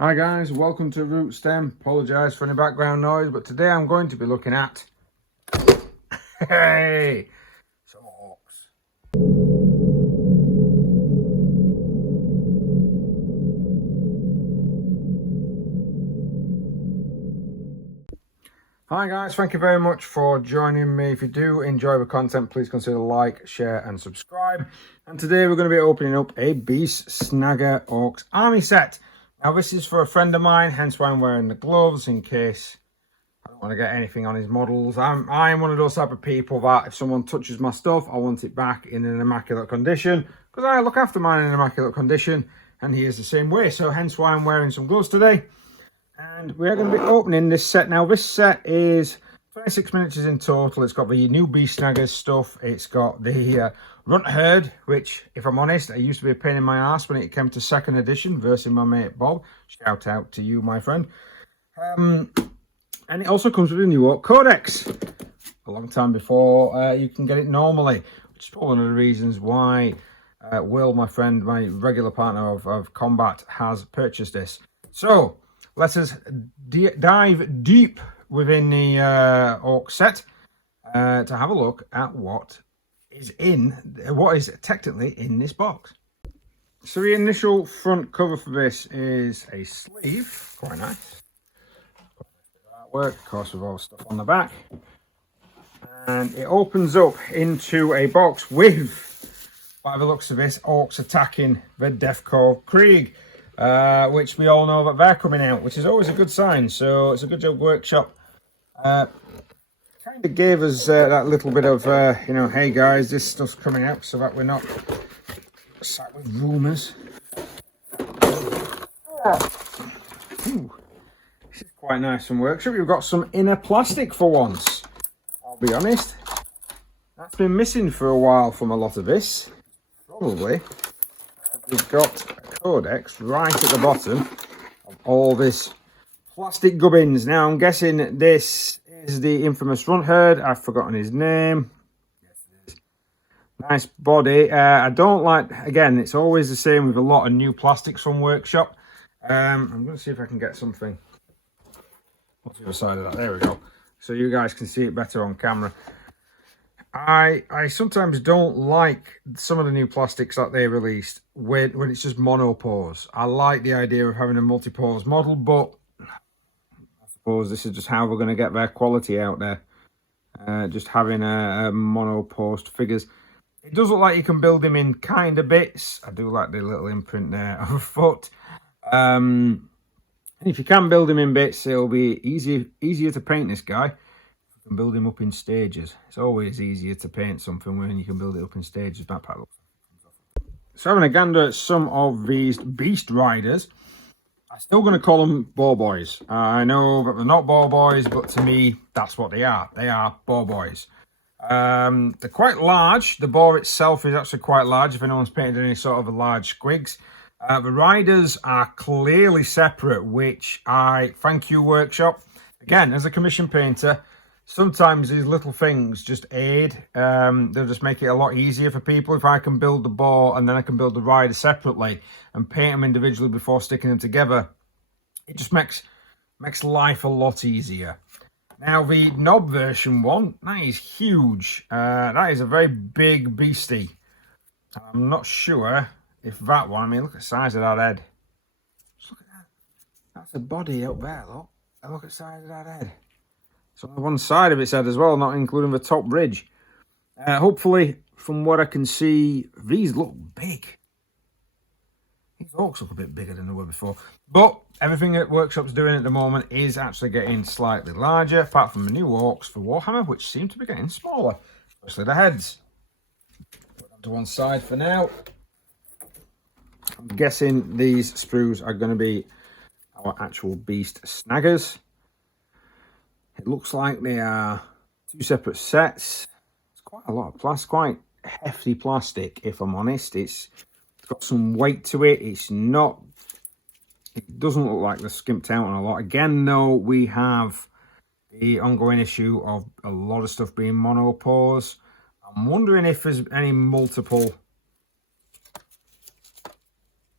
Hi guys, welcome to Root Stem. Apologise for any background noise, but today I'm going to be looking at hey, some orcs. Hi guys, thank you very much for joining me. If you do enjoy the content, please consider like, share and subscribe. And today we're going to be opening up a Beast Snagga Orcs army set. Now this is for a friend of mine, hence why I'm wearing the gloves in case I don't want to get anything on his models. I'm one of those type of people that if someone touches my stuff, I want it back in an immaculate condition because I look after mine in an immaculate condition, and he is the same way. So hence why I'm wearing some gloves today. And we're going to be opening this set. Now this set is 26 miniatures in total. It's got the new Beast Snagga stuff. It's got the Runt Herd, which, if I'm honest, I used to be a pain in my ass when it came to second edition versus my mate Bob. Shout out to you, my friend. And it also comes with a new Orc Codex a long time before you can get it normally, which is probably one of the reasons why Will, my friend, my regular partner of combat, has purchased this. So let us dive deep within the Orc set to have a look at what is technically in this box. So the initial front cover for this is a sleeve, quite nice. Artwork, of course, with all the stuff on the back, and it opens up into a box with, by the looks of this, orcs attacking the Deathcore Krieg, which we all know that they're coming out, which is always a good sign. So it's a good job Workshop kind of gave us that little bit of, hey guys, this stuff's coming out, so that we're not sat with rumours. This is quite nice from Workshop. You've got some inner plastic for once. I'll be honest. That's been missing for a while from a lot of this. Probably. We've got a codex right at the bottom of all this plastic gubbins. Now I'm guessing this is the infamous Runt Herd. I've forgotten his name. Yes, it is. Nice body. I don't like, again, it's always the same with a lot of new plastics from Workshop. I'm going to see if I can get something. What's the other side of that? There we go. So you guys can see it better on camera. I sometimes don't like some of the new plastics that they released when it's just monopores. I like the idea of having a multi-pores model, but I suppose this is just how we're going to get their quality out there. Just having a mono-post figures. It does look like you can build them in kind of bits. I do like the little imprint there of a foot. And if you can build him in bits, it'll be easier to paint this guy. You can build him up in stages. It's always easier to paint something when you can build it up in stages. Backpack looks. So having a gander at some of these Beast Riders, I'm still going to call them Boar Boys. I know that they're not Boar Boys, but to me, that's what they are. They are Boar Boys. They're quite large. The boar itself is actually quite large if anyone's painted any sort of a large squigs. The riders are clearly separate, which I thank you, Workshop. Again, as a commission painter, sometimes these little things just aid. They'll just make it a lot easier for people. If I can build the boar and then I can build the rider separately and paint them individually before sticking them together, it just makes life a lot easier. Now, the knob version one, that is huge. That is a very big beastie. I'm not sure if that one, I mean, look at the size of that head. Just look at that. That's a body up there, look. And look at the size of that head. It's on one side of its head as well, not including the top bridge. Hopefully, from what I can see, these look big. These orcs look a bit bigger than they were before. But everything that Workshop's doing at the moment is actually getting slightly larger, apart from the new orcs for Warhammer, which seem to be getting smaller, especially the heads. Put them to one side for now. I'm guessing these sprues are going to be our actual Beast Snaggers. It looks like they are two separate sets. It's quite a lot of plastic, quite hefty plastic, if I'm honest. It's got some weight to it. It doesn't look like they're skimped out on a lot. Again, though, we have the ongoing issue of a lot of stuff being monopores. I'm wondering if there's any multiple.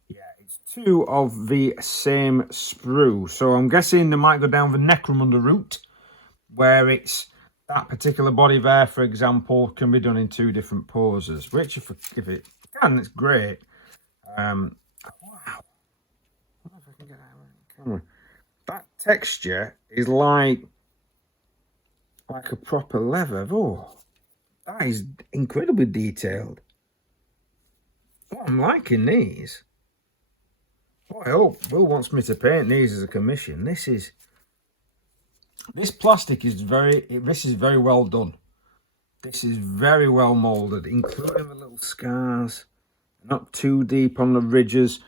Yeah, it's two of the same sprue. So I'm guessing they might go down the Necromunda route, where it's that particular body there, for example, can be done in two different poses, which if it can, it's great. Wow. I wonder if I can get that on camera. That texture is like a proper leather. Oh, that is incredibly detailed. Oh, I'm liking these. Oh, I hope Will wants me to paint these as a commission. This plastic is very well done. This is very well molded, including the little scars. Not too deep on the ridges.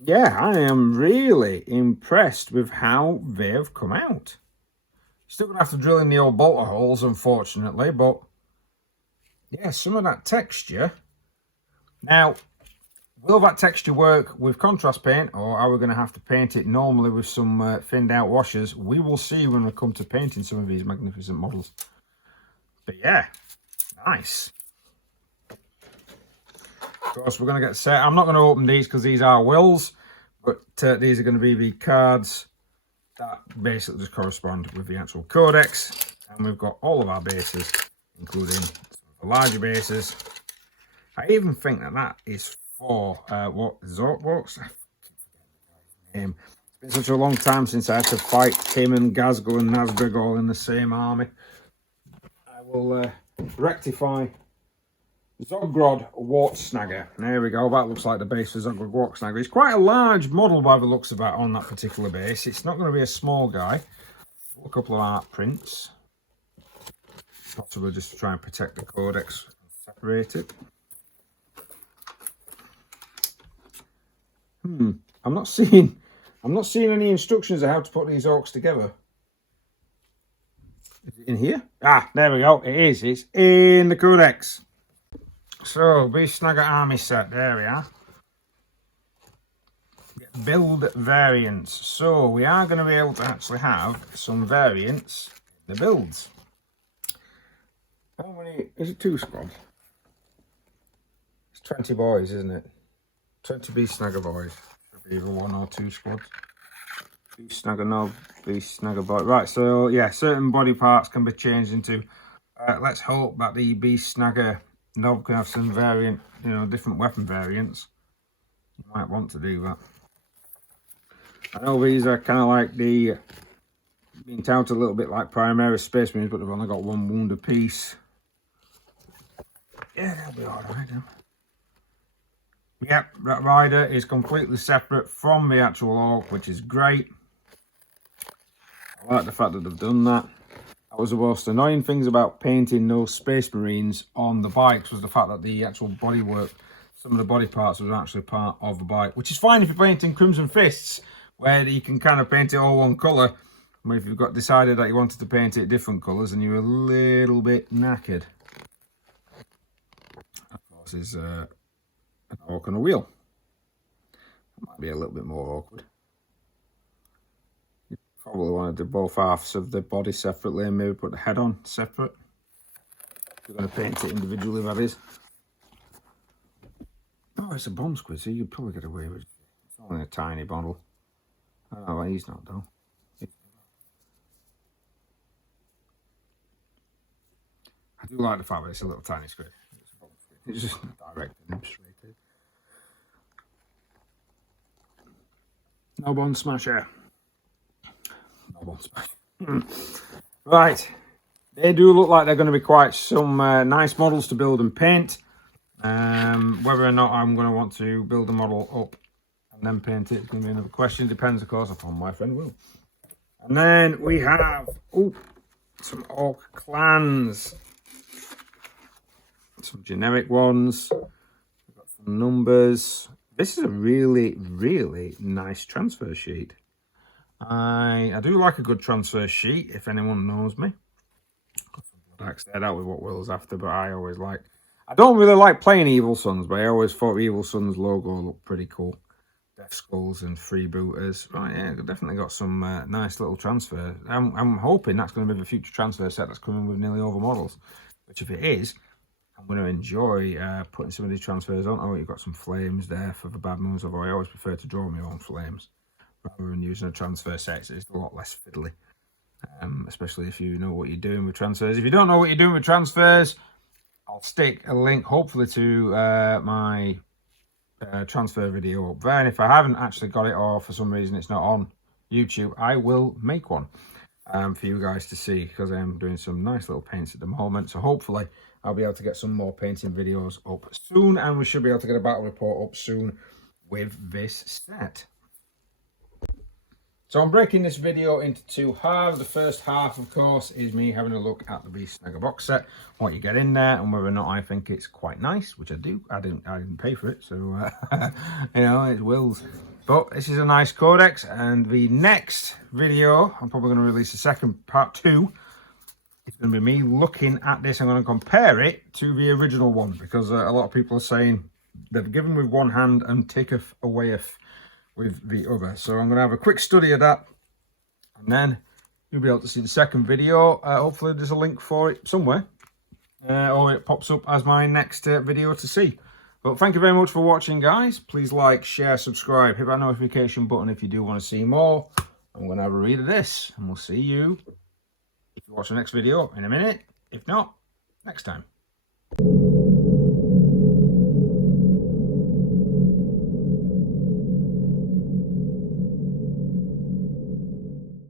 Yeah, I am really impressed with how they have come out. Still gonna have to drill in the old bolter holes, unfortunately, but yeah, some of that texture. Now, will that texture work with contrast paint, or are we going to have to paint it normally with some thinned out washers? We will see when we come to painting some of these magnificent models. But yeah, nice. Of course, we're going to get set. I'm not going to open these because these are Will's, but these are going to be the cards that basically just correspond with the actual codex. And we've got all of our bases, including some of the larger bases. I even think that is for what South Yorkshire name. It's been such a long time since I had to fight him and Gazgul and Nazgul all in the same army. I will rectify Zogrod Wart Snagga. There we go. That looks like the base for Zogrod Wart Snagga. It's quite a large model by the looks of that on that particular base. It's not going to be a small guy. A couple of art prints. Possibly just to try and protect the codex and separate it. I'm not seeing any instructions of how to put these orcs together. Is it in here? Ah, there we go. It is. It's in the codex. So, Beast Snagga army set. There we are. Build variants. So, we are going to be able to actually have some variants in the builds. How many? Is it 2 squads? It's 20 boys, isn't it? 20 Beast Snagga boys. Should be either 1 or 2 squads. Beast Snagga knob, Beast Snagga boy. Right, so yeah, certain body parts can be changed into. Let's hope that the Beast Snagga knob can have some variant, different weapon variants. You might want to do that. I know these are kind of like being touted a little bit like Primary Space Marines, but they've only got 1 wound apiece. Yeah, they'll be alright now. Yep, that rider is completely separate from the actual orc, which is great. I like the fact that they've done that. That was the most annoying things about painting those Space Marines on the bikes, was the fact that the actual bodywork, some of the body parts was actually part of the bike, which is fine if you're painting Crimson Fists, where you can kind of paint it all one colour. But if you've got decided that you wanted to paint it different colours and you're a little bit knackered. Of course, is an orc on a wheel. That might be a little bit more awkward. You probably want to do both halves of the body separately and maybe put the head on separate. If you're going to paint it individually, that is. Oh, it's a bomb squid, so you could probably get away with it. It's only a tiny bottle. Oh, well, he's not, though. I do like the fact that it's a little tiny squid. It's just direct and straight in. No bond smasher. No bond smasher. Right. They do look like they're going to be quite some nice models to build and paint. Whether or not I'm going to want to build a model up and then paint it is going to be another question. Depends, of course, upon my friend Will. And then we have some orc clans. Some generic ones. We've got some numbers. This is a really, really nice transfer sheet. I do like a good transfer sheet, if anyone knows me. I stared out with what Will's after, but I don't really like playing Evil Sons, but I always thought Evil Sons logo looked pretty cool. Death Skulls and Freebooters. Right, yeah, definitely got some nice little transfer. I'm hoping that's going to be the future transfer set that's coming with nearly all the models. Which if it is, I'm going to enjoy putting some of these transfers on. Oh, you've got some flames there for the bad moons, although I always prefer to draw my own flames rather than using a transfer set. It's a lot less fiddly, especially if you know what you're doing with transfers. If you don't know what you're doing with transfers, I'll stick a link hopefully to my transfer video up there, and if I haven't actually got it, or for some reason it's not on YouTube, I will make one for you guys to see, because I am doing some nice little paints at the moment. So hopefully I'll be able to get some more painting videos up soon, and we should be able to get a battle report up soon with this set. So I'm breaking this video into two halves. The first half, of course, is me having a look at the Beast Snagga box set, what you get in there, and whether or not I think it's quite nice, which I do. I didn't pay for it, so you know, it wills. But this is a nice codex, and the next video, I'm probably going to release a second part 2. It's going to be me looking at this. I'm going to compare it to the original one, because a lot of people are saying they've given with one hand and taketh awayeth with the other. So I'm going to have a quick study of that, and then you'll be able to see the second video. Hopefully there's a link for it somewhere, or it pops up as my next video to see. But thank you very much for watching, guys. Please like, share, subscribe, hit that notification button if you do want to see more. I'm going to have a read of this, and we'll see you if you watch the next video in a minute. If not, next time.